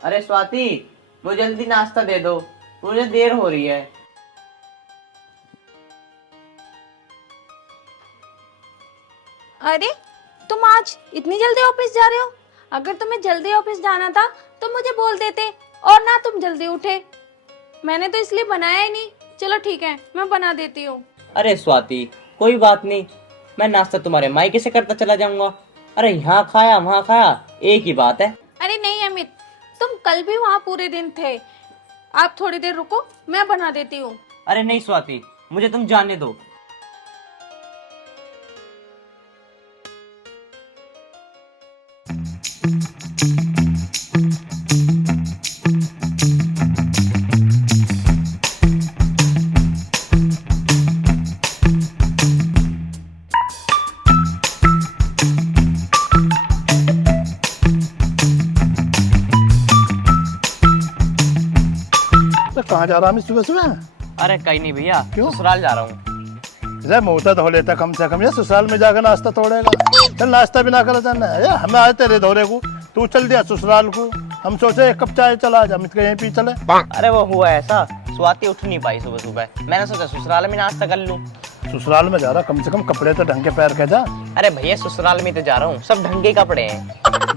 अरे स्वाति, मुझे जल्दी नाश्ता दे दो, मुझे देर हो रही है। अरे तुम आज इतनी जल्दी ऑफिस जा रहे हो? अगर तुम्हें जल्दी ऑफिस जाना था तो मुझे बोल देते, और ना तुम जल्दी उठे। मैंने तो इसलिए बनाया ही नहीं। चलो ठीक है, मैं बना देती हूँ। अरे स्वाति, कोई बात नहीं, मैं नाश्ता तुम्हारे मायके से करता चला जाऊंगा। अरे यहाँ खाया वहाँ खाया, एक ही बात है। अरे नहीं अमित, तुम कल भी वहाँ पूरे दिन थे। आप थोड़ी देर रुको, मैं बना देती हूँ। अरे नहीं स्वाति, मुझे तुम जाने दो। तो कहाँ जा रहा है सुबह सुबह? अरे कहीं नहीं भैया, क्यों? ससुराल जा रहा हूँ। जय मुँह तो धो लेता कम से कम, ये ससुराल में जाकर नाश्ता तोड़ेगा। चल नाश्ता भी ना कर जाना है, हमें आए तेरे धोरे को, तू चल दिया ससुराल को। हम सोचे एक कप चाय चला जा, अमित के यहीं पी चले। अरे वो हुआ ऐसा, स्वाति उठ नहीं पाई सुबह सुबह, मैंने सोचा ससुराल में नाश्ता कर लूँ। ससुराल में जा रहा, कम से कम कपड़े तो ढंग के पहन के जा। अरे भैया ससुराल में तो जा रहा हूँ, सब ढंग के कपड़े हैं।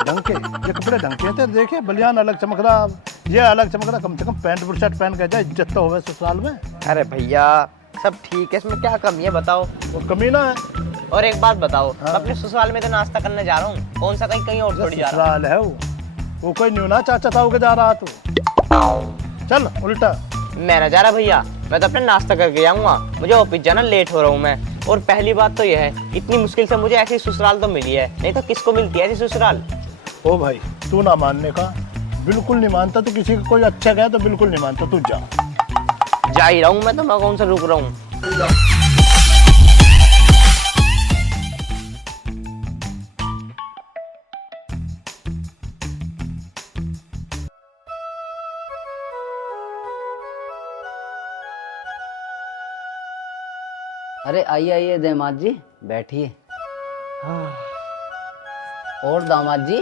ढंग के? ये कपड़े ढंग के थे, देखिए बलियान अलग चमक रहा, ये अलग चमक रहा। कम से कम पैंट बुशर्ट पहन के जा, इज्जत तो होवे ससुराल में। अरे भैया सब ठीक है, इसमें क्या कमी है बताओ? वो कमी ना है। और एक बात बताओ, हाँ। मैं अपने ससुराल में तो नाश्ता करने जा रहा हूँ, कौन सा कहीं कहीं और थोड़ी जा रहा ससुराल है वो कोई न्यूना चाचा ताऊ के जा रहा तू। चल उल्टा। हूँ। मैं ना जा रहा भैया, मैं तो अपना नाश्ता करके जाऊंगा, मुझे ऑफिस जाना, लेट हो रहा हूँ मैं। और पहली बात तो यह है, इतनी मुश्किल से मुझे ऐसी ससुराल तो मिली है, नहीं तो किसको मिलती है ऐसी ससुराल? ओ भाई, तू ना मानने का, बिल्कुल नहीं मानता तू, किसी का कोई अच्छा गया तो बिल्कुल नहीं मानता, तू जा। जा ही रहा हूँ मैं तो, मैं कौन सा रुक रहा हूँ। अरे आइए आइए दामाद जी, बैठिए। और दामाद जी,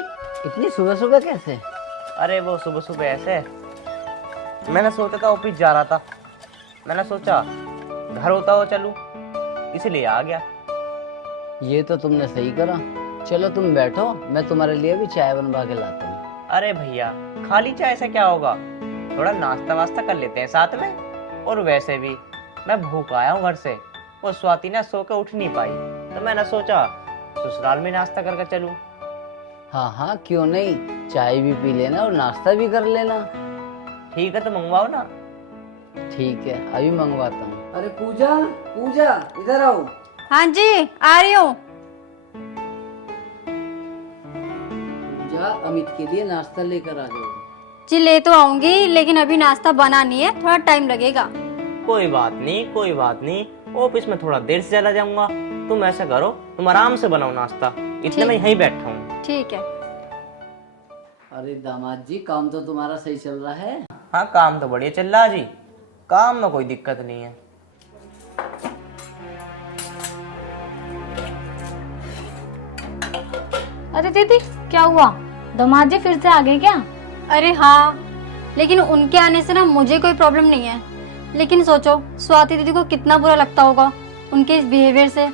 इतनी सुबह सुबह कैसे? अरे वो सुबह सुबह ऐसे, मैंने सोचा था ऑफिस जा रहा था, मैंने सोचा घर होता हो चलूं, इसलिए आ गया। ये तो तुमने सही करा। चलो तुम बैठो, मैं तुम्हारे लिए भी चाय बनवा के लाता हूँ। अरे भैया खाली चाय से क्या होगा, थोड़ा नाश्ता वास्ता कर लेते हैं साथ में। और वैसे भी मैं भूख आया हूँ घर से, वो स्वाति ना सो के उठ नहीं पाई, तो मैंने सोचा ससुराल में नाश्ता करके चलूं। हाँ हाँ क्यों नहीं, चाय भी पी लेना और नाश्ता भी कर लेना। ठीक है तो मंगवाओ ना। ठीक है, अभी मंगवाता हूँ। अरे पूजा, पूजा इधर आओ। हाँ जी, आ रही हूँ। पूजा, अमित के लिए नाश्ता लेकर आ जाओ। जी ले तो आऊंगी, लेकिन अभी नाश्ता बना नहीं है, थोड़ा टाइम लगेगा। कोई बात नहीं, कोई बात नहीं, ऑफिस में थोड़ा देर से चला जाऊंगा। तुम ऐसा करो, तुम आराम से बनाओ नाश्ता, इतने में यहीं बैठा हूँ। ठीक है। अरे दामाद जी, काम तो तुम्हारा सही चल रहा है। हाँ काम तो बढ़िया चल रहा है जी, काम में कोई दिक्कत नहीं है। अरे दीदी, क्या हुआ? दामाद जी फिर से आ गए क्या? अरे हाँ, लेकिन उनके आने से ना मुझे कोई प्रॉब्लम नहीं है, लेकिन सोचो स्वाति दीदी को कितना बुरा लगता होगा उनके इस बिहेवियर से।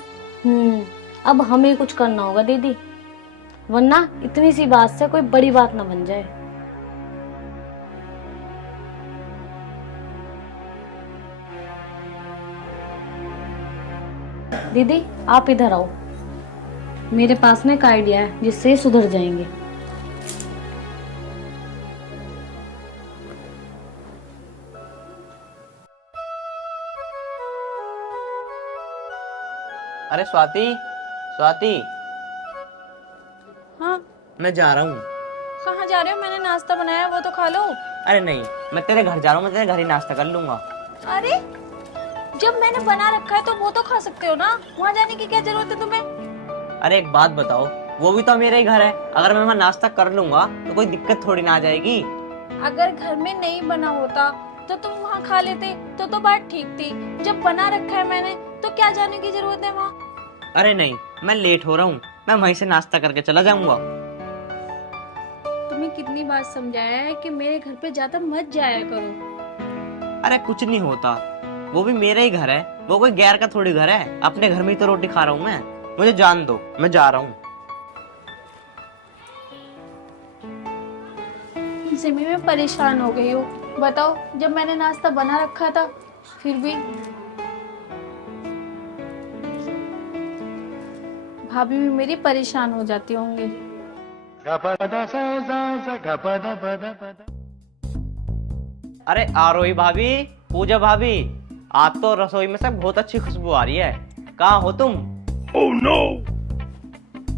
अब हमें कुछ करना होगा दीदी, वरना इतनी सी बात से कोई बड़ी बात ना बन जाए। दीदी आप इधर आओ, मेरे पास में एक आइडिया है जिससे ये सुधर जाएंगे। अरे स्वाति, स्वाति, हाँ, मैं जा रहा हूँ। कहाँ जा रहे हो? मैंने नाश्ता बनाया है, वो तो खा लो। अरे नहीं, मैं तेरे घर जा रहा हूँ, मैं तेरे घर ही नाश्ता कर लूंगा। अरे जब मैंने बना रखा है तो वो तो खा सकते हो ना, वहाँ जाने की क्या जरूरत है तुम्हें? अरे एक बात बताओ, वो भी तो मेरा ही घर है, अगर मैं वहाँ नाश्ता कर लूंगा तो कोई दिक्कत थोड़ी ना आ जाएगी। अगर घर में नहीं बना होता तो तुम वहाँ खा लेते, तो बात ठीक थी। जब बना रखा है मैंने, तो क्या जाने की जरूरत है वहाँ? अरे नहीं, मैं लेट हो रहा हूँ, मैं वहीं से नाश्ता करके चला जाऊंगा। तुम्हें कितनी बार समझाया है कि मेरे घर पे ज्यादा मत जाया करो। अरे कुछ नहीं होता, वो भी मेरा ही घर है, वो कोई गैर का थोड़ी घर है। अपने घर में ही तो रोटी खा रहा हूँ मैं, मुझे जान दो, मैं जा रहा हूँ। सिमी मैं परेशान हो गई हूँ। बताओ, जब मैंने नाश्ता बना रखा था फिर भी भाभी भी मेरी परेशान हो जाती होंगी। अरे आरोही भाभी, पूजा भाभी, आज तो रसोई में से बहुत अच्छी खुशबू आ रही है। कहाँ हो तुम?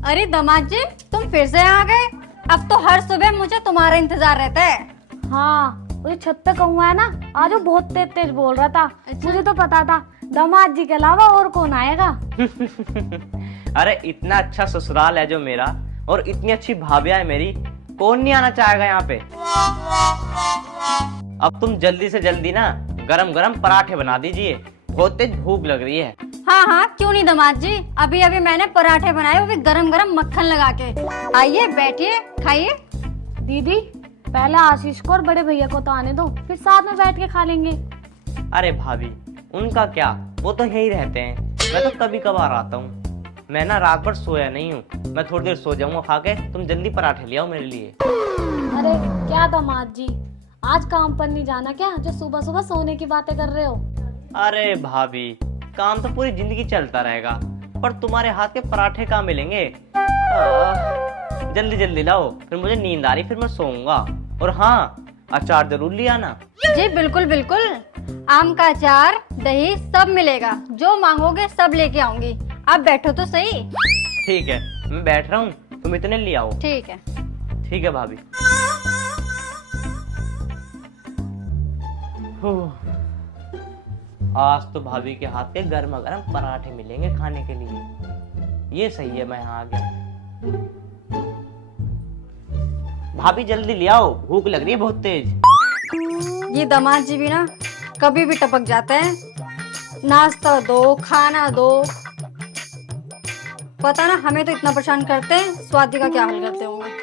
अरे दामाद जी, तुम फिर से आ गए। अब तो हर सुबह मुझे तुम्हारा इंतजार रहता है। हाँ, वो जो छत पे कौआ है ना, आज वो बहुत तेज तेज बोल रहा था। मुझे तो पता था दामाद जी के अलावा और कौन आएगा। अरे इतना अच्छा ससुराल है जो मेरा, और इतनी अच्छी भाभियां है मेरी, कौन नहीं आना चाहेगा यहाँ पे। अब तुम जल्दी से जल्दी ना गरम गरम पराठे बना दीजिए, बहुत तेज भूख लग रही है। हाँ हाँ, क्यों नहीं दामाद जी, अभी अभी मैंने पराठे बनाए, वो भी गरम गरम मक्खन लगा के। आइए बैठिए, खाइए। दीदी, पहले आशीष को और बड़े भैया को तो आने दो, फिर साथ में बैठ के खा लेंगे। अरे भाभी, उनका क्या, वो तो यही रहते हैं, मैं तो कभी कभार आता हूँ। मैं ना रात भर सोया नहीं हूँ, मैं थोड़ी देर सो जाऊंगा खा के। तुम जल्दी पराठे ले आओ मेरे लिए। अरे क्या दामाद जी, आज काम पर नहीं जाना क्या, जो सुबह सुबह सोने की बातें कर रहे हो? अरे भाभी, काम तो पूरी जिंदगी चलता रहेगा, पर तुम्हारे हाथ के पराठे कहाँ मिलेंगे। जल्दी जल्दी लाओ, फिर मुझे नींद आ रही, फिर मैं सोऊंगा। और हाँ, अचार जरूर ले आना। जी बिल्कुल बिल्कुल, आम का अचार, दही सब मिलेगा, जो मांगोगे सब लेके आऊंगी। आप बैठो तो सही। ठीक है, मैं बैठ रहा हूँ, तुम इतने ले आओ। ठीक है। ठीक है भाभी। आज तो भाभी के हाथ के गर्मा गर्म पराठे मिलेंगे खाने के लिए। ये सही है, मैं यहाँ आ गया। भाभी जल्दी ले आओ, भूख लग रही है बहुत तेज। ये दामाद जी भी ना कभी भी टपक जाते हैं। नाश्ता दो, खाना दो, पता ना हमें तो इतना परेशान करते हैं, स्वाति का क्या हाल करते होंगे।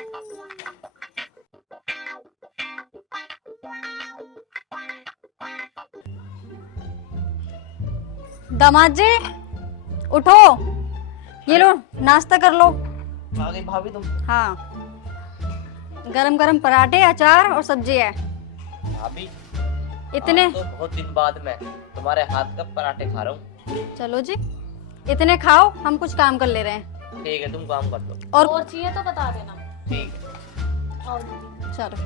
दामाद जी उठो, ये लो नाश्ता कर लो। भाभी तुम। हाँ, गरम गरम पराठे, अचार और सब्जी है। भाभी इतने आज तो बहुत दिन बाद मैं तुम्हारे हाथ का पराठे खा रहा हूँ। चलो जी, इतने खाओ, हम कुछ काम कर ले रहे हैं। ठीक है, तुम काम कर लो। और चाहिए तो बता देना। ठीक है। आओ दीदी। चलो।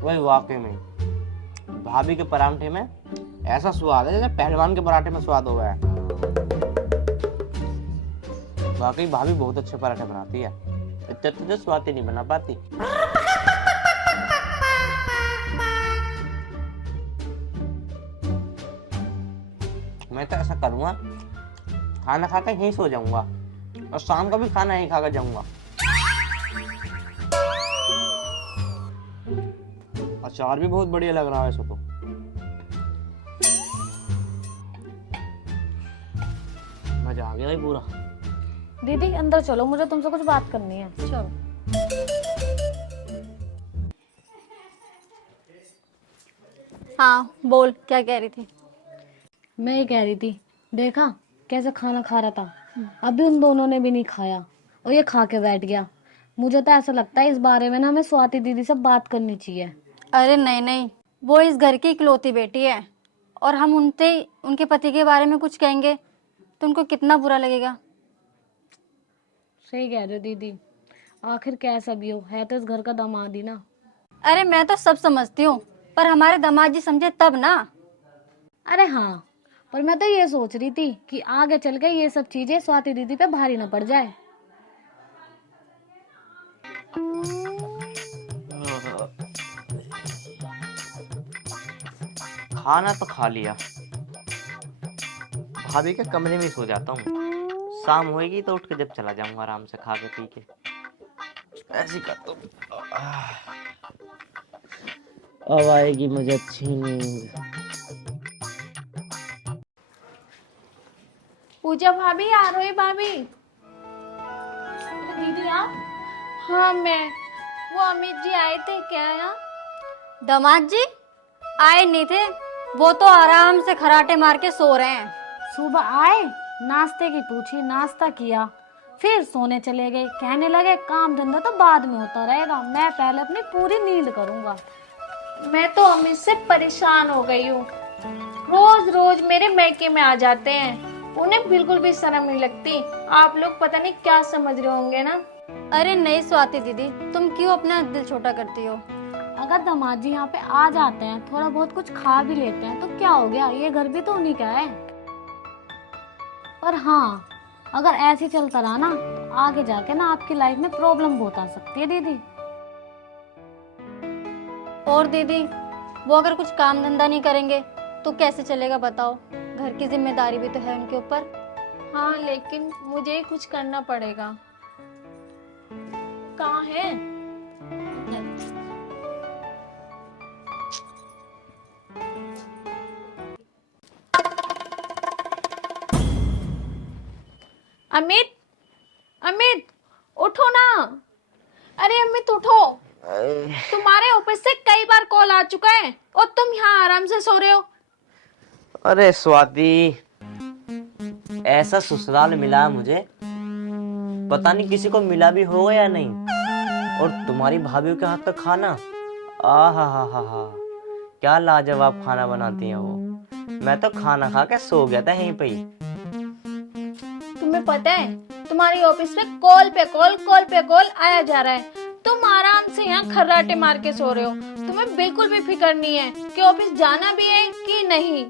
वही वाकई में भाभी के पराठे में ऐसा स्वाद है जैसे पहलवान के पराठे में स्वाद हो गया है। वाकई भाभी बहुत अच्छे पराठे बनाती है, इतने तो स्वाति नहीं बना पाती। मैं तो ऐसा करूंगा, खाना खाकर यहीं सो जाऊंगा और शाम का भी खाना यहीं खाकर जाऊंगा। अचार भी बहुत बढ़िया लग रहा है वैसे तो। मजा आ गया भाई पूरा। दीदी अंदर चलो, मुझे तुमसे कुछ बात करनी है। चलो। हाँ बोल, क्या कह रही थी? मैं ये कह रही थी, देखा कैसे खाना खा रहा था, अभी उन दोनों ने भी नहीं खाया और ये खा के बैठ गया। मुझे तो ऐसा लगता है इस बारे में ना हमें स्वाति दीदी से बात करनी चाहिए। अरे नहीं नहीं, वो इस घर की इकलौती बेटी है, और हम उनके पति के बारे में कुछ कहेंगे तो उनको कितना बुरा लगेगा। सही कह रहे हो दीदी, आखिर कैसा भी हो, है तो इस घर का दामाद ही ना। अरे मैं तो सब समझती हूँ, पर हमारे दामाद जी समझे तब ना। अरे हाँ, पर मैं तो ये सोच रही थी कि आगे चल के ये सब चीजें स्वाति दीदी पे भारी ना पड़ जाए। खाना तो खा लिया, भाभी के कमरे में सो जाता हूँ। शाम होएगी तो उठ के जब चला जाऊंगा आराम से खा के पी के। ऐसी करता हूँ, अब आएगी मुझे अच्छी नींद। पूजा भाभी, आरोही भाभी, आप? हाँ मैं। वो अमित जी आए थे क्या यहाँ? दामाद जी आए नहीं थे, वो तो आराम से खराटे मार के सो रहे हैं। सुबह आए, नाश्ते की पूछी, नाश्ता किया, फिर सोने चले गए। कहने लगे काम धंधा तो बाद में होता रहेगा, मैं पहले अपनी पूरी नींद करूंगा। मैं तो अमित से परेशान हो गई हूँ। रोज रोज मेरे मैके में आ जाते हैं, उन्हें बिल्कुल भी शर्म नहीं लगती। आप लोग पता नहीं क्या समझ रहे होंगे ना। अरे नहीं स्वाति दीदी, तुम क्यों अपना दिल छोटा करती हो? अगर दामाद जी यहाँ पे आ जाते हैं, थोड़ा बहुत कुछ खा भी लेते हैं तो क्या हो गया, ये घर भी तो उन्हीं का है। और हाँ, अगर ऐसे ही चलता रहा ना तो आगे जाके ना आपकी लाइफ में प्रॉब्लम बहुत आ सकती है दीदी। और दीदी, वो अगर कुछ काम धंधा नहीं करेंगे तो कैसे चलेगा बताओ? घर की जिम्मेदारी भी तो है उनके ऊपर। हाँ लेकिन मुझे ही कुछ करना पड़ेगा। कहाँ है? अमित, अमित उठो ना। अरे अमित उठो, तुम्हारे ऑफिस से कई बार कॉल आ चुका है और तुम यहाँ आराम से सो रहे हो। अरे स्वाति, ऐसा ससुराल मिला मुझे, पता नहीं किसी को मिला भी होगा या नहीं। और तुम्हारी भाभी के हाथ का खाना, हा, क्या लाजवाब खाना बनाती हैं वो। मैं तो खाना खा के सो गया था यहीं पे ही। तुम्हें पता है तुम्हारी ऑफिस में कॉल पे कॉल आया जा रहा है। तुम आराम से यहाँ खर्राटे मार के सो रहे हो। तुम्हें बिल्कुल भी फिक्र नहीं है कि ऑफिस जाना भी है कि नहीं।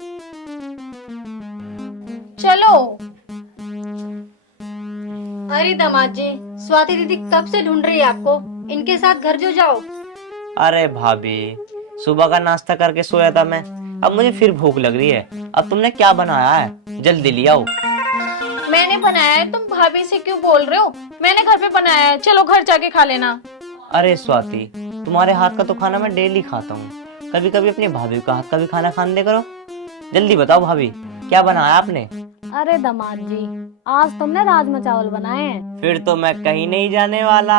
चलो। अरे दामाद जी, स्वाति दीदी कब से ढूंढ रही है आपको, इनके साथ घर जो जाओ। अरे भाभी, सुबह का नाश्ता करके सोया था मैं, अब मुझे फिर भूख लग रही है। अब तुमने क्या बनाया है, जल्दी ले आओ। मैंने बनाया है, तुम भाभी से क्यों बोल रहे हो? मैंने घर पे बनाया है, चलो घर जाके खा लेना। अरे स्वाति, तुम्हारे हाथ का तो खाना मैं डेली खाता हूँ, कभी कभी अपनी भाभी का हाथ का भी खाना खाने दे करो। जल्दी बताओ भाभी, क्या बनाया आपने? अरे दामाद जी, आज तुमने राजमा चावल बनाए हैं। फिर तो मैं कहीं नहीं जाने वाला।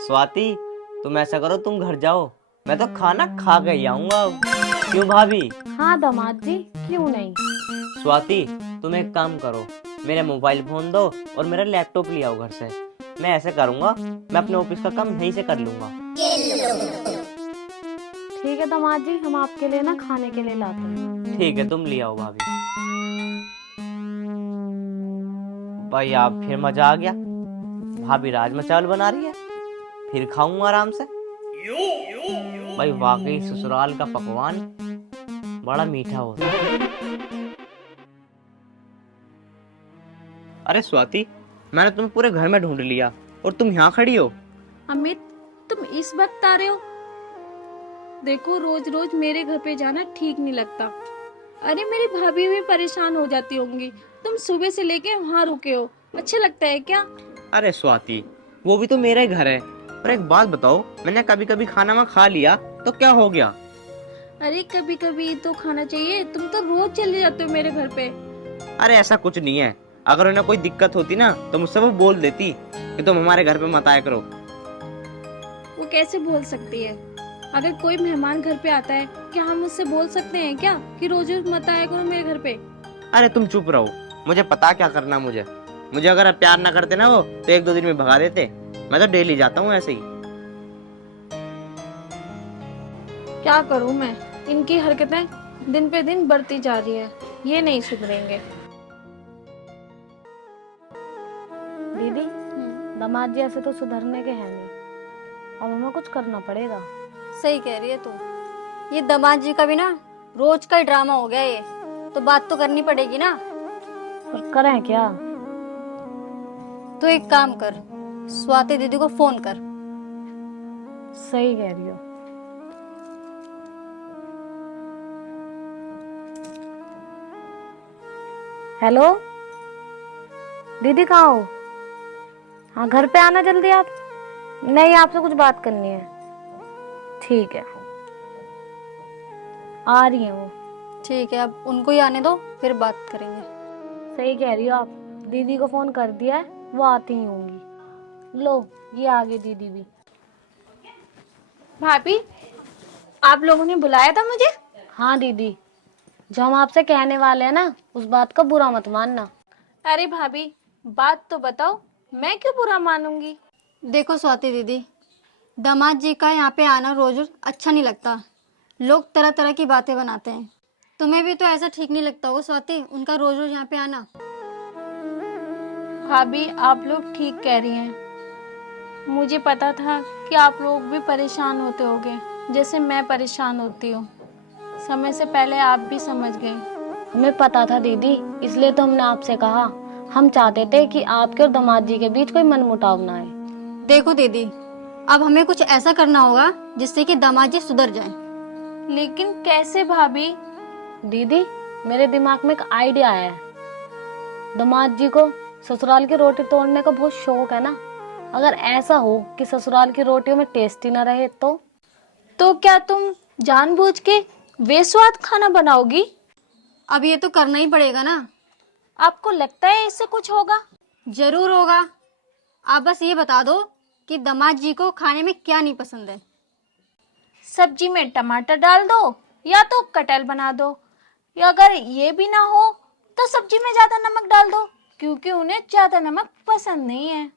स्वाति, तुम ऐसा करो, तुम घर जाओ, मैं तो खाना खा के ही आऊंगा। क्यों भाभी? हाँ दामाद जी, क्यों नहीं। स्वाति, तुम एक काम करो, मेरा मोबाइल फोन दो और मेरा लैपटॉप ले आओ घर से। मैं ऐसे करूंगा, मैं अपने ऑफिस का काम यहीं से कर लूंगा। ठीक है दामाद जी, हम आपके लिए ना खाने के लिए लाते हैं। ठीक है, तुम ले आओ भाभी। भाई आप फिर मजा आ गया, भाभी राजमा चावल बना रही है, फिर खाऊंगा आराम से। भाई वाकई ससुराल का पकवान बड़ा मीठा होता है। अरे स्वाति, मैंने तुम्हें पूरे घर में ढूंढ लिया और तुम यहाँ खड़ी हो। अमित, तुम इस वक्त आ रहे हो? देखो, रोज रोज मेरे घर पे जाना ठीक नहीं लगता। अरे मेरी भाभी भी परेशान हो जाती होंगी। तुम सुबह से लेके वहाँ रुके हो, अच्छा लगता है क्या? अरे स्वाति, वो भी तो मेरा ही घर है। और एक बात बताओ, मैंने कभी कभी खाना में खा लिया तो क्या हो गया? अरे कभी कभी तो खाना चाहिए, तुम तो रोज चले जाते हो मेरे घर पे। अरे ऐसा कुछ नहीं है, अगर उन्हें कोई दिक्कत होती ना तो मुझसे वो बोल देती कि तुम हमारे घर पे मत आया करो। वो कैसे बोल सकती है? अगर कोई मेहमान घर पे आता है, क्या हम उससे बोल सकते हैं क्या कि रोज रोज मत आया करो मेरे घर पे? अरे तुम चुप रहो, मुझे पता क्या करना। मुझे अगर प्यार ना करते ना वो तो 1-2 दिन में भगा देते। मैं तो डेली जाता हूँ ऐसे ही। क्या करूँ मैं, इनकी हरकतें दिन पे दिन बढ़ती जा रही है, ये नहीं सुधरेंगे। दीदी, दामाद जी ऐसे तो सुधरने के हैं नहीं, अब हमें कुछ करना पड़ेगा। सही कह रही है तू, ये दामाद जी का भी ना रोज का ही ड्रामा हो गया ये, तो बात तो करनी पड़ेगी ना। पर करें क्या? तो एक काम कर, स्वाति दीदी को फोन कर। सही कह रही हो। हेलो दीदी, कहाँ हो? हाँ घर पे आना जल्दी आप। नहीं, आपसे कुछ बात करनी है। ठीक है, आ रही है वो। ठीक है, अब उनको ही आने दो, फिर बात करेंगे। सही कह रही हो आप, दीदी को फोन कर दिया है, वो आती ही होंगी। लो ये आ गई दीदी भी। भाभी, आप लोगों ने बुलाया था मुझे? हाँ दीदी, जो हम आपसे कहने वाले हैं ना, उस बात का बुरा मत मानना। अरे भाभी, बात तो बताओ, मैं क्यों बुरा मानूंगी? देखो स्वाति दीदी, दामाद जी का यहाँ पे आना रोज रोज अच्छा नहीं लगता। लोग तरह तरह की बातें बनाते हैं। तुम्हें भी तो ऐसा ठीक नहीं लगता होगा स्वाति, उनका रोज रोज यहाँ पे आना। भाभी, आप लोग ठीक कह रही हैं। मुझे पता था कि आप लोग भी परेशान होते होगे जैसे मैं परेशान होती हूँ। समय से पहले आप भी समझ गए। हमें पता था दीदी, इसलिए तो हमने आपसे कहा। हम चाहते थे कि आपके और दामाद जी के बीच कोई मनमुटाव ना आए। देखो दीदी, अब हमें कुछ ऐसा करना होगा जिससे कि दामाद जी सुधर जाएं। लेकिन कैसे भाभी? दीदी, मेरे दिमाग में एक आइडिया आया है। दामाद जी को ससुराल की रोटी तोड़ने का बहुत शौक है ना। अगर ऐसा हो कि ससुराल की रोटियों में टेस्ट ही ना रहे तो क्या तुम जानबूझ के वे स्वाद खाना बनाओगी? अब ये तो करना ही पड़ेगा ना। आपको लगता है इससे कुछ होगा? जरूर होगा। आप बस ये बता दो कि दामाद जी को खाने में क्या नहीं पसंद है। सब्जी में टमाटर डाल दो या तो कटहल बना दो, या अगर ये भी ना हो तो सब्जी में ज्यादा नमक डाल दो, क्योंकि उन्हें ज्यादा नमक पसंद नहीं है।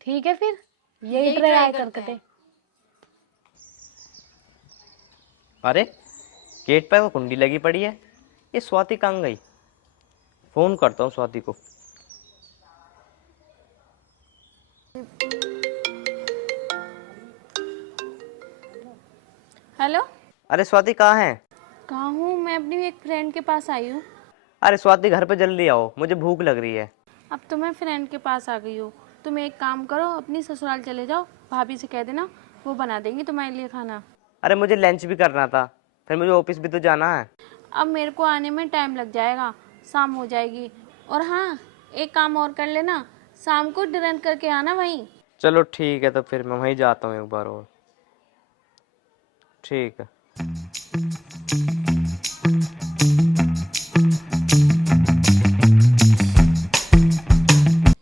ठीक है, फिर यही ट्राई करते थे। अरे गेट पे वो कुंडी लगी पड़ी है। ये स्वाति कहाँ गई? फोन करता हूँ स्वाति को। हेलो, अरे स्वाति कहाँ है? कहाँ हूँ? मैं अपनी एक फ्रेंड के पास आई हूँ। अरे स्वाति घर पे जल्दी आओ, मुझे भूख लग रही है। अब तो मैं फ्रेंड के पास आ गई हूँ। तुम एक काम करो, अपनी ससुराल चले जाओ, भाभी से कह देना, वो बना देंगी तुम्हारे लिए खाना। अरे मुझे लंच भी करना था, फिर मुझे ऑफिस भी तो जाना है। अब मेरे को आने में टाइम लग जाएगा, शाम हो जाएगी। और हाँ, एक काम और कर लेना, शाम को डिनर करके आना वहीं। चलो ठीक है, तो फिर मैं वहीं जाता हूँ एक बार और। ठीक है।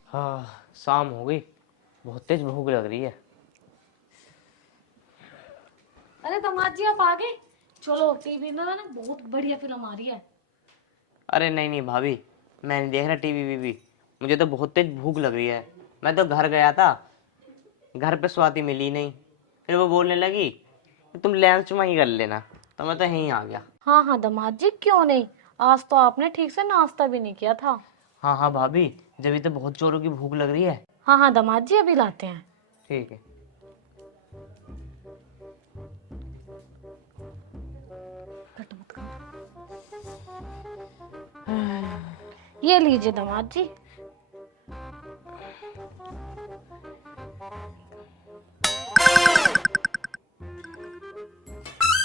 हाँ, शाम हो गई, बहुत तेज भूख लग रही है। अरे दामाद जी, आप आ गए? चलो टीवी में ना बहुत बढ़िया फिल्म आ रही है। अरे नहीं नहीं भाभी, मैं नहीं देख रहा टीवी वीवी। मुझे तो बहुत तेज भूख लग रही है। मैं तो घर गया था, घर पे स्वाति मिली नहीं। फिर वो बोलने लगी कि तुम लंच में ही कर लेना, तो मैं तो यहीं आ गया। हाँ हाँ दामाद जी, क्यों नहीं। आज तो आपने ठीक से नाश्ता भी नहीं किया था। हाँ हाँ भाभी, जब तो बहुत जोरों की भूख लग रही है। हाँ हाँ दामाद जी, अभी लाते हैं। ठीक है। कट मत खाओ। ये लीजिए दामाद जी।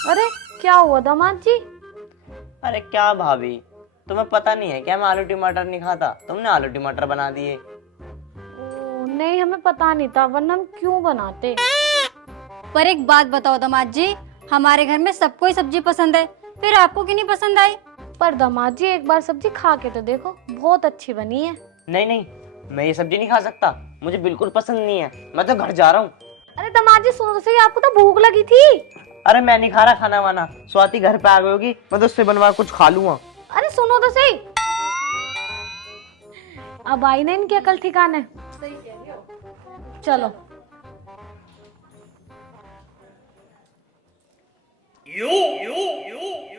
अरे क्या हुआ दामाद जी? अरे क्या भाभी, तुम्हें पता नहीं है क्या मैं आलू टमाटर नहीं खाता? तुमने आलू टमाटर बना दिए। नहीं, हमें पता नहीं था, वरना हम क्यों बनाते। पर एक बात बताओ दामाद जी, हमारे घर में सबको ही सब्जी पसंद है, फिर आपको क्यों नहीं पसंद आई? पर दामाद जी, एक बार सब्जी खा के तो देखो, बहुत अच्छी बनी है। नहीं नहीं, मैं ये सब्जी नहीं खा सकता, मुझे बिल्कुल पसंद नहीं है। मैं तो घर जा रहा हूँ। अरे दामाद जी सुनो तो सही, आपको तो भूख लगी थी। अरे मैं नहीं खा रहा खाना वाना। स्वाति घर पे आ गई होगी, मैं तो उससे बनवा कुछ खा लूंगा। अरे सुनो तो सही, अब आई ना इनकी अकल ठिकाने। चलो।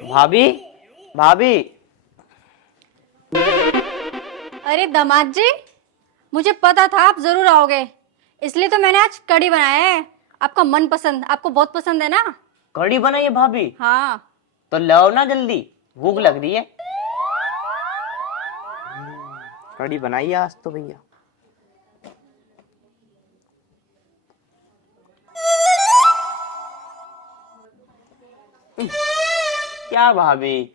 भाभी भाभी, अरे दामाद जी, मुझे पता था आप जरूर आओगे, इसलिए तो मैंने आज कढ़ी बनाया है। आपका मन पसंद, आपको बहुत पसंद है ना? कढ़ी बनाई है भाभी? हाँ। तो लाओ ना जल्दी, भूख लग रही है। कढ़ी बनाई है आज तो भैया। क्या भाभी?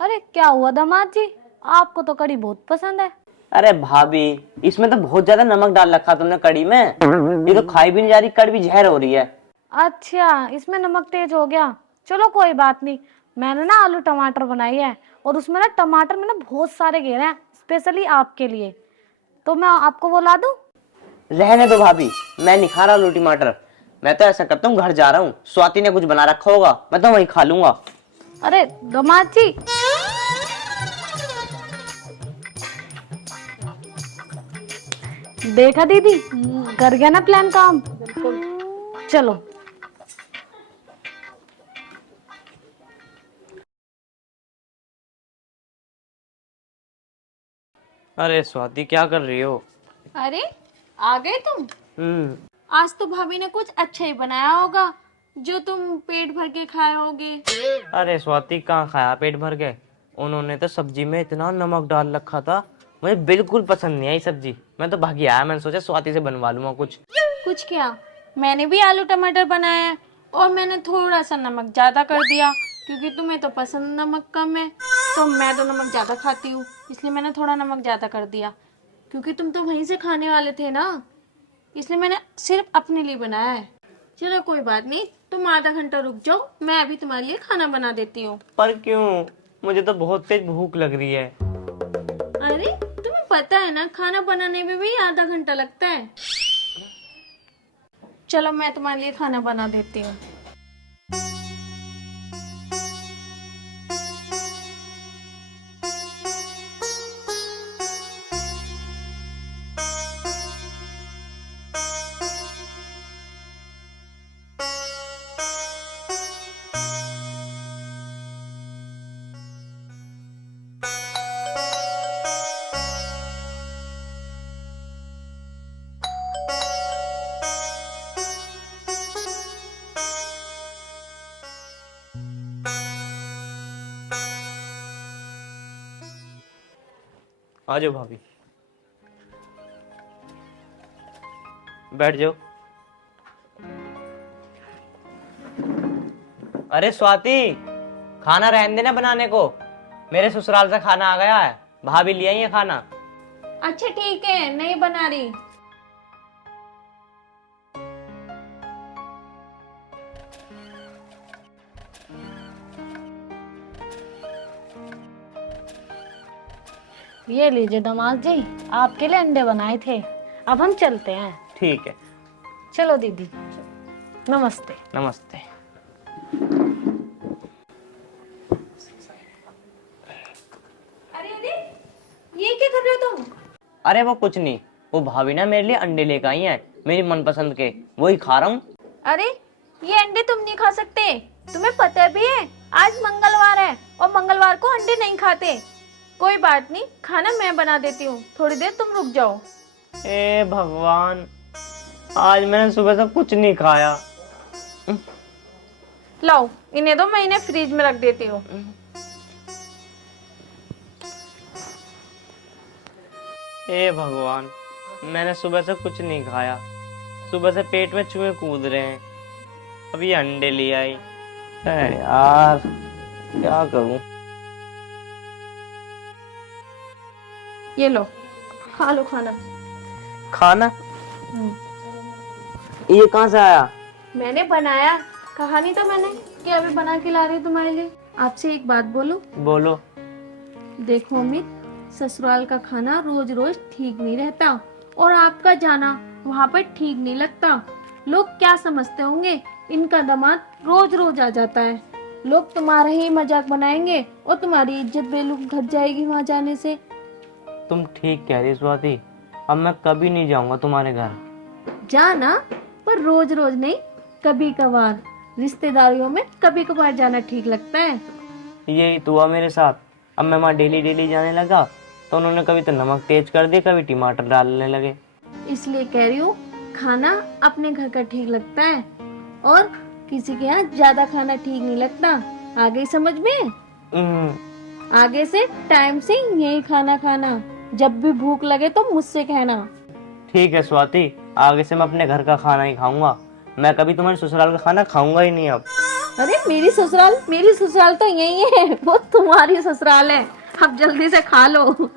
अरे क्या हुआ दामाद जी, आपको तो कढ़ी बहुत पसंद है। अरे भाभी, इसमें तो बहुत ज्यादा नमक डाल रखा तुमने कढ़ी में। ये तो खाई भी नहीं जा रही, कड़वी जहर हो रही है। अच्छा, इसमें नमक तेज हो गया। चलो कोई बात नहीं, मैंने ना आलू टमाटर बनाई है, और उसमें ना टमाटर मैंने बहुत सारे घेरे हैं स्पेशली आपके लिए, तो मैं आपको वो ला दूं? रहने दो भाभी, मैं नहीं खा रहा रोटी मटर। मैं तो ऐसा करता हूँ, घर जा रहा हूँ, स्वाति ने कुछ बना रखा होगा, मैं तो वहीं खा लूंगा। अरे दामाद जी, देखा दीदी, कर गया ना प्लान काम। चलो। अरे स्वाति क्या कर रही हो? अरे आ गए तुम। आज तो भाभी ने कुछ अच्छा ही बनाया होगा जो तुम पेट भर के खाए होगे। अरे स्वाति कहाँ खाया पेट भर के, उन्होंने तो सब्जी में इतना नमक डाल रखा था, मुझे बिल्कुल पसंद नहीं आई सब्जी। मैं तो भागी आया, मैंने सोचा स्वाति से बनवा लूंगा कुछ। कुछ क्या, मैंने भी आलू टमाटर बनाया है और मैंने थोड़ा सा नमक ज्यादा कर दिया क्योंकि तुम्हें तो पसंद नमक कम है, तो मैं तो नमक ज्यादा खाती हूँ इसलिए मैंने थोड़ा नमक ज्यादा कर दिया। क्योंकि तुम तो वहीं से खाने वाले थे ना, इसलिए मैंने सिर्फ अपने लिए बनाया है। चलो कोई बात नहीं, तुम आधा घंटा रुक जाओ, मैं अभी तुम्हारे लिए खाना बना देती हूँ। पर क्यों? मुझे तो बहुत तेज भूख लग रही है। अरे तुम्हें पता है ना, खाना बनाने में भी आधा घंटा लगता है। चलो मैं तुम्हारे लिए खाना बना देती हूँ। आ जाओ भाभी, बैठ जाओ। अरे स्वाति, खाना रहने देना बनाने को, मेरे ससुराल से खाना आ गया है, भाभी ले आई है खाना। अच्छा ठीक है, नहीं बना रही। ये लीजिए दामाद जी, आपके लिए अंडे बनाए थे। अब हम चलते हैं। ठीक है, चलो दीदी, नमस्ते। नमस्ते। अरे अरे, ये क्या कर रहे हो तुम? अरे वो कुछ नहीं, वो भाभी ना मेरे लिए अंडे लेकर आई हैं, मेरी मनपसंद के, वही खा रहा हूँ। अरे ये अंडे तुम नहीं खा सकते, तुम्हें पता भी है आज मंगलवार है और मंगलवार को अंडे नहीं खाते। कोई बात नहीं, खाना मैं बना देती हूँ, थोड़ी देर तुम रुक जाओ। ए भगवान, आज मैंने सुबह से कुछ नहीं खाया। लाओ इन्हें दो, मैं इन्हें फ्रिज में रख देती हूँ। ए भगवान, मैंने सुबह से कुछ नहीं खाया, सुबह से पेट में चूहे कूद रहे हैं, अभी अंडे ले आई। अरे यार क्या करूं। ये लो, खा लो खाना। खाना? ये कहाँ से आया? मैंने बनाया, कहा नहीं तो मैंने कि अभी बना के ला रही हूँ तुम्हारे लिए। आपसे एक बात बोलूं? बोलो। देखो अमित, ससुराल का खाना रोज रोज ठीक नहीं रहता और आपका जाना वहाँ पर ठीक नहीं लगता। लोग क्या समझते होंगे, इनका दामाद रोज रोज आ जाता है, लोग तुम्हारा ही मजाक बनाएंगे और तुम्हारी इज्जत बेलूक घट जाएगी वहाँ जाने से। तुम ठीक कह रही स्वाति, अब मैं कभी नहीं जाऊंगा तुम्हारे घर। जाना, पर रोज रोज नहीं, कभी कभार, रिश्तेदारियों में कभी कभार जाना ठीक लगता है। यही तो हुआ मेरे साथ, अब मैं वहाँ डेली डेली जाने लगा तो उन्होंने कभी तो नमक तेज कर दिया, कभी टमाटर डालने लगे। इसलिए कह रही हूँ, खाना अपने घर का ठीक लगता है और किसी के यहाँ ज्यादा खाना ठीक नहीं लगता। आ गई समझ में? आगे से टाइम से यही खाना खाना, जब भी भूख लगे तो मुझसे कहना। ठीक है स्वाति, आगे से मैं अपने घर का खाना ही खाऊंगा, मैं कभी तुम्हारे ससुराल का खाना खाऊंगा ही नहीं अब। अरे मेरी ससुराल तो यही है, वो तुम्हारी ससुराल है, अब जल्दी से खा लो।